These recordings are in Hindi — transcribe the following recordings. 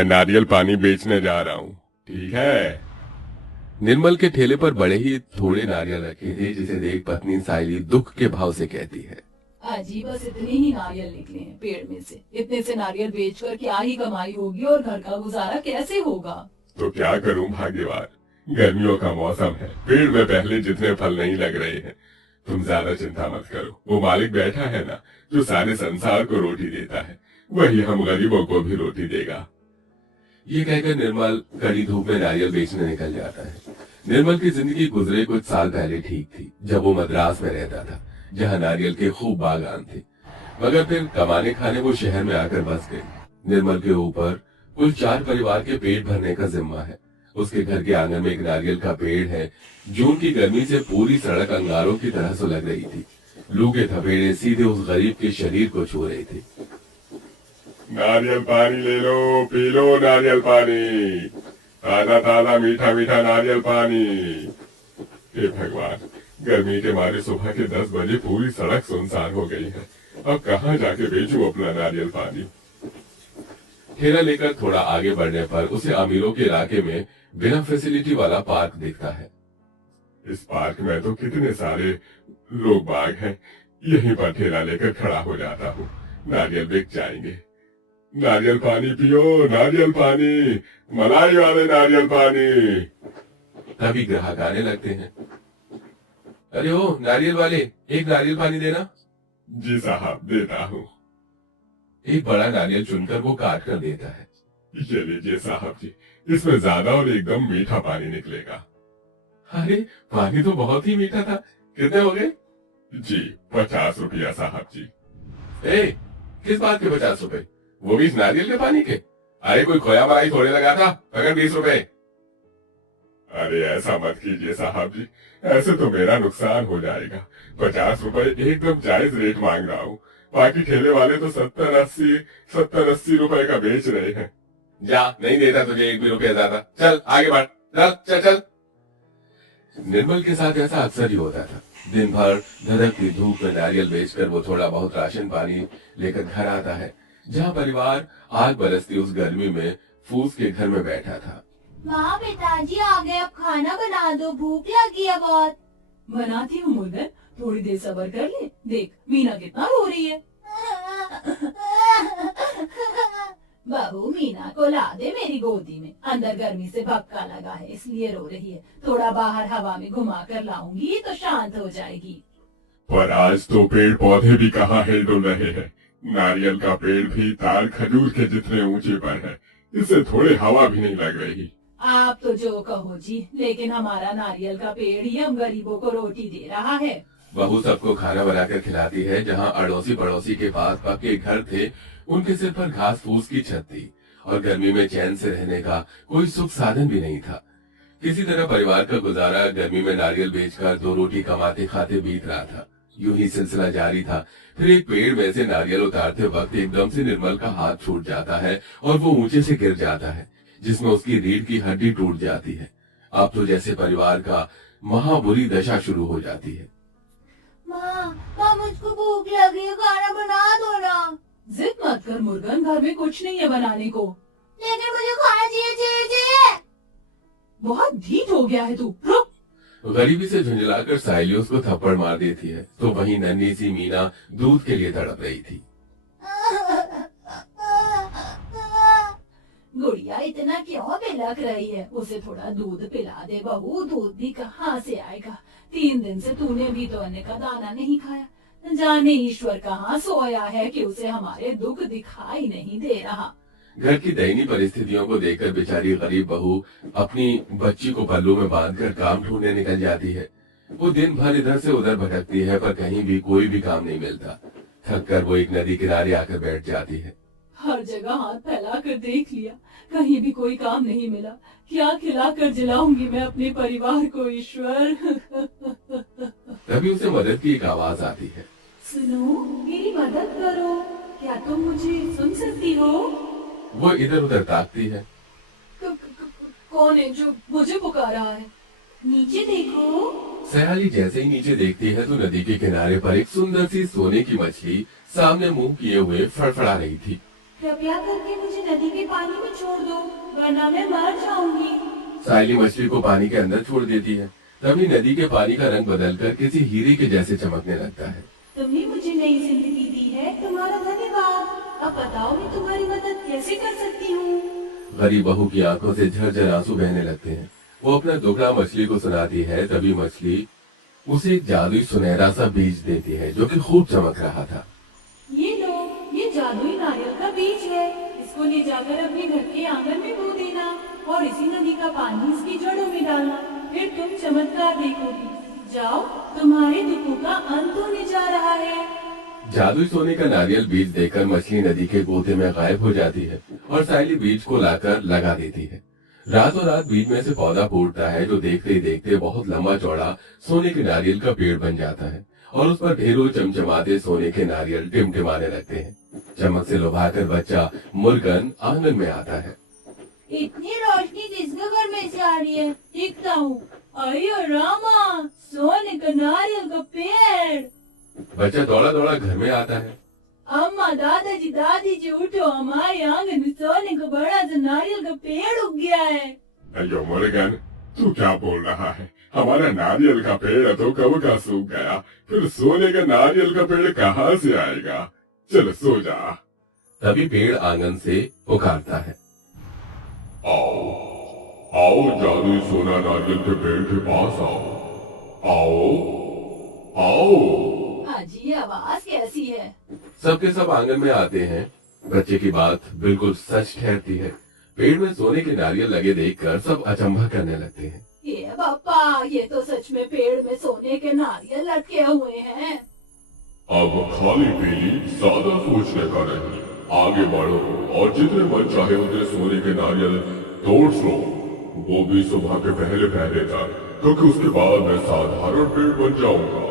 नारियल पानी बेचने जा रहा हूँ, ठीक है। निर्मल के ठेले पर बड़े ही थोड़े नारियल रखे थे, जिसे देख पत्नी सायली दुख के भाव से कहती है, अजी बस इतने ही नारियल निकले हैं पेड़ में से। इतने से नारियल बेचकर क्या ही कमाई होगी और घर का गुजारा कैसे होगा। तो क्या करूं भाग्यवान, गर्मियों का मौसम है, पेड़ में पहले जितने फल नहीं लग रहे हैं। तुम ज्यादा चिंता मत करो, वो मालिक बैठा है ना, जो सारे संसार को रोटी देता है, वही हम गरीबों को भी रोटी देगा। ये कहकर निर्मल कड़ी धूप में नारियल बेचने निकल जाता है। निर्मल की जिंदगी गुजरे कुछ साल पहले ठीक थी, जब वो मद्रास में रहता था, जहाँ नारियल के खूब बागान थे। मगर फिर कमाने खाने वो शहर में आकर बस गई। निर्मल के ऊपर कुल 4 परिवार के पेट भरने का जिम्मा है। उसके घर के आंगन में एक नारियल का पेड़ है। जून की गर्मी से पूरी सड़क अंगारों की तरह सुलग रही थी। लू के थपेड़े सीधे उस गरीब के शरीर को छू रहे थे। नारियल पानी ले लो, पी लो नारियल पानी, ताजा ताजा मीठा मीठा नारियल पानी। हे भगवान, गर्मी के मारे सुबह के 10 बजे पूरी सड़क सुनसान हो गई है। अब कहाँ जाके बेचूं अपना नारियल पानी। ठेला लेकर थोड़ा आगे बढ़ने पर उसे अमीरों के इलाके में बिना फैसिलिटी वाला पार्क दिखता है। इस पार्क में तो कितने सारे लोग बाग हैं। यहीं पर ठेला लेकर खड़ा हो जाता हूँ, नारियल बिक जाएंगे। नारियल पानी पियो, नारियल पानी, मलाई वाले नारियल पानी। तभी ग्राहक आने लगते हैं। अरे ओ नारियल वाले, एक नारियल पानी देना। जी साहब, देता हूँ। एक बड़ा नारियल चुनकर वो काट कर देता है। ये लीजिए साहब जी, इसमें ज्यादा और एकदम मीठा पानी निकलेगा। अरे पानी तो बहुत ही मीठा था, कितने हो गए? जी 50 रुपया साहब जी। ए, किस बात के 50 रुपए? वो भी इस नारियल के पानी के? अरे कोई खोया मलाई थोड़े लगा था, अगर 20 रुपए। अरे ऐसा मत कीजिए साहब जी, ऐसे तो मेरा नुकसान हो जाएगा। 50 रुपए एकदम जायज रेट मांग रहा हूँ। बाकी ठेले वाले तो 70-80 रुपए का बेच रहे हैं। जा, नहीं देता तुझे एक भी रुपया ज्यादा। चल आगे बढ़, चल चल चल। निर्मल के साथ ऐसा अक्सर ही होता था। दिन भर धधकती धूप में नारियल बेचकर वो थोड़ा बहुत राशन पानी लेकर घर आता है, जहाँ परिवार आग बरसती उस गर्मी में फूस के घर में बैठा था। माँ पिताजी आ गए, अब खाना बना दो, भूख लगी है बहुत। बनाती हूँ मुर्गन, थोड़ी देर सब्र कर ले। देख मीना कितना रो रही है। बहू मीना को ला दे मेरी गोदी में, अंदर गर्मी से भक्का लगा है इसलिए रो रही है। थोड़ा बाहर हवा में घुमा कर लाऊंगी तो शांत हो जाएगी। पर आज तो पेड़ पौधे भी कहाँ हिल डुल रहे हैं। नारियल का पेड़ भी तार खजूर के जितने ऊंचे पर है, इससे थोड़े हवा भी नहीं लग रही। आप तो जो कहो जी, लेकिन हमारा नारियल का पेड़ ही हम गरीबों को रोटी दे रहा है। बहू सबको खाना बनाकर खिलाती है। जहाँ अड़ोसी पड़ोसी के पास पक्के घर थे, उनके सिर पर घास फूस की छत थी और गर्मी में चैन से रहने का कोई सुख साधन भी नहीं था। किसी तरह परिवार का गुजारा गर्मी में नारियल बेचकर 2 रोटी कमाते खाते बीत रहा था। यूं ही सिलसिला जारी था। फिर एक पेड़ में से नारियल उतारते वक्त एकदम से निर्मल का हाथ छूट जाता है और वो ऊंचे से गिर जाता है, जिसमें उसकी रीढ़ की हड्डी टूट जाती है। अब तो जैसे परिवार का महाबुरी दशा शुरू हो जाती है। माँ मुझको भूख लगी है, खाना बना दो ना। जिद मत कर मुर्गन, घर में कुछ नहीं है बनाने को। लेकिन मुझे खाना चाहिए चाहिए चाहिए। बहुत ढीठ हो गया है तू, रुक। गरीबी से झुंझलाकर सायली उसको थप्पड़ मार देती है, तो वहीं नन्ही सी मीना दूध के लिए तड़प रही थी। गुड़िया इतना क्यों बिलक रही है? उसे थोड़ा दूध पिला दे बहू। दूध भी कहाँ से आएगा? 3 दिन से तूने भी तो अन्न का दाना नहीं खाया। जाने ईश्वर कहाँ सोया है कि उसे हमारे दुख दिखाई नहीं दे रहा। घर की दयनीय परिस्थितियों को देखकर बेचारी गरीब बहू अपनी बच्ची को पल्लू में बांधकर काम ढूंढने निकल जाती है। वो दिन भर इधर से उधर भटकती है, पर कहीं भी कोई भी काम नहीं मिलता। थक कर वो एक नदी किनारे आकर बैठ जाती है। हर जगह हाथ फैला कर देख लिया, कहीं भी कोई काम नहीं मिला। क्या खिला कर जिलाऊंगी मैं अपने परिवार को ईश्वर। तभी उसे मदद की एक आवाज आती है। सुनो, मेरी मदद करो, क्या तुम मुझे सुन सकती हो? वो इधर उधर ताकती है। कौन है जो मुझे पुकार रहा है? नीचे देखो। सयाली जैसे ही नीचे देखती है तो नदी के किनारे पर एक सुंदर सी सोने की मछली सामने मुंह किए हुए फड़फड़ा रही थी। कृपया करके मुझे नदी के पानी में छोड़ दो, वरना मैं मर जाऊंगी। साइली मछली को पानी के अंदर छोड़ देती है। तभी नदी के पानी का रंग बदलकर किसी हीरे के जैसे चमकने लगता है। तुमने मुझे नई जिंदगी दी है, तुम्हारा धन्यवाद। अब बताओ मैं तुम्हारी मदद कैसे कर सकती हूँ? गरीब बहू की आंखों से झरझर आंसू बहने लगते हैं। वो अपना दुखड़ा मछली को सुनाती है। तभी मछली उसे एक जादुई सुनहरा सा बीज देती है जो कि खूब चमक रहा था। ये लो, ये जादुई नारियल का बीज है। इसको ले जाकर अपने घर के आंगन में बो देना और इसी नदी का पानी इसकी जड़ों में डालना, फिर तुम चमत्कार देखोगी। जाओ, तुम्हारे दुखों का अंत होने जा रहा है। जादुई सोने का नारियल बीज देकर मछली नदी के गोते में गायब हो जाती है और साइली बीज को लाकर लगा देती है। रातों रात बीज में से पौधा फूटता है जो देखते ही देखते बहुत लंबा चौड़ा सोने के नारियल का पेड़ बन जाता है और उस पर ढेरों चमचमाते सोने के नारियल टिमटिमाने लगते हैं। चमक से लुभाकर बच्चा मुर्गन आंगन में आता है। इतनी रोशनी किसके घर में से आ रही है? देखता हूँ। अयो रामा, सोने का नारियल का पेड़। बच्चा दौड़ा दौड़ा घर में आता है। अम्मा, दादाजी, दादी जी, उठो, हमारे आंगन में सोने का बड़ा सा नारियल का पेड़ उग गया है। अयो मुर्गन, तू क्या बोल रहा है? हमारा नारियल का पेड़ तो कब का सूख गया, फिर सोने का नारियल का पेड़ कहाँ से आएगा? चल सो जा। तभी पेड़ आंगन से पुकारता है। आओ आओ, जादुई सोना नारियल के पेड़ के पास आओ। आओ आओ। हाजी, ये आवाज कैसी है? सबके सब आंगन में आते हैं। बच्चे की बात बिल्कुल सच ठहरती है। पेड़ में सोने के नारियल लगे देखकर सब अचंभा करने लगते हैं। ये पापा, ये तो सच में पेड़ में सोने के नारियल लटके हुए हैं। अब खाली पीली ज्यादा सोचने का नहीं, आगे बढ़ो और जितने मन चाहे उतने सोने के नारियल तोड़ लो, वो भी सुबह के पहले पहले तक, क्योंकि उसके बाद मैं साधारण पेड़ बन जाऊंगा।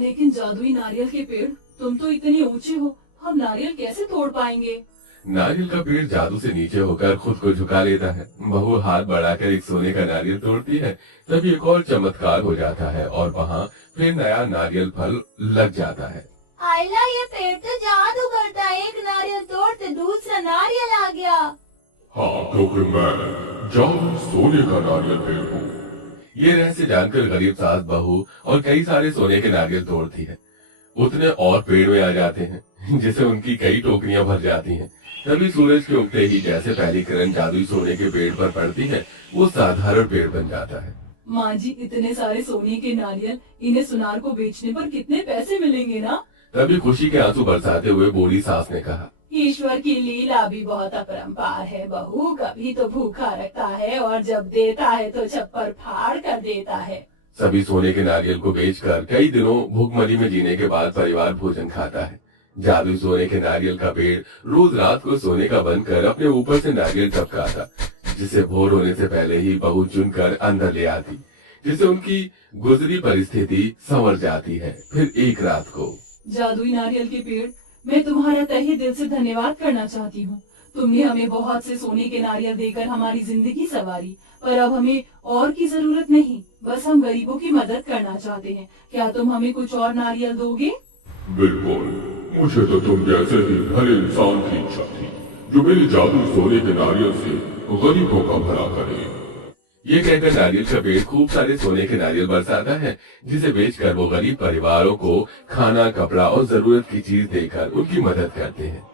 लेकिन जादुई नारियल के पेड़, तुम तो इतने ऊंचे हो, हम नारियल कैसे तोड़ पाएंगे? नारियल का पेड़ जादू से नीचे होकर खुद को झुका लेता है। बहू हाथ बढ़ाकर एक सोने का नारियल तोड़ती है। तभी एक और चमत्कार हो जाता है और वहाँ फिर नया नारियल फल लग जाता है। आयला, ये पेड़ तो जादू करता है। एक नारियल तोड़ते दूसरा नारियल आ गया। हाँ, क्योंकि मैं जादुई सोने का नारियल पेड़ हूँ। ये रहस्य जानकर गरीब सास बहू और कई सारे सोने के नारियल तोड़ती है। उतने और पेड़ में आ जाते हैं जिससे उनकी कई टोकरियां भर जाती हैं। तभी सूरज के उगते ही जैसे पहली किरण जादुई सोने के पेड़ पर पड़ती है, वो साधारण पेड़ बन जाता है। माँ जी, इतने सारे सोने के नारियल, इन्हें सुनार को बेचने पर कितने पैसे मिलेंगे ना? तभी खुशी के आंसू बरसाते हुए बूढ़ी सास ने कहा। ईश्वर की लीला भी बहुत अपरंपार है बहू। कभी तो भूखा रखता है और जब देता है तो छप्पर फाड़ कर देता है। सभी सोने के नारियल को बेचकर कई दिनों भूखमरी में जीने के बाद परिवार भोजन खाता है। जादुई सोने के नारियल का पेड़ रोज रात को सोने का बनकर अपने ऊपर से नारियल टपकाता, जिसे भोर होने से पहले ही बहू चुनकर अंदर ले आती, जिससे उनकी गुजरी परिस्थिति संवर जाती है। फिर एक रात को, जादुई नारियल के पेड़, मैं तुम्हारा तहे दिल से धन्यवाद करना चाहती हूँ। तुमने हमें बहुत से सोने के नारियल देकर हमारी जिंदगी संवारी, पर अब हमें और की जरूरत नहीं। बस हम गरीबों की मदद करना चाहते हैं। क्या तुम हमें कुछ और नारियल दोगे? बिल्कुल, मुझे तो तुम जैसे ही भले इंसान की इच्छा थी, जो मेरे जादुई सोने के नारियल से गरीबों का भला करे। ये कहकर नारियल का पेड़ खूब सारे सोने के नारियल बरसाता है, जिसे बेचकर वो गरीब परिवारों को खाना, कपड़ा और जरूरत की चीज देकर उनकी मदद करते हैं।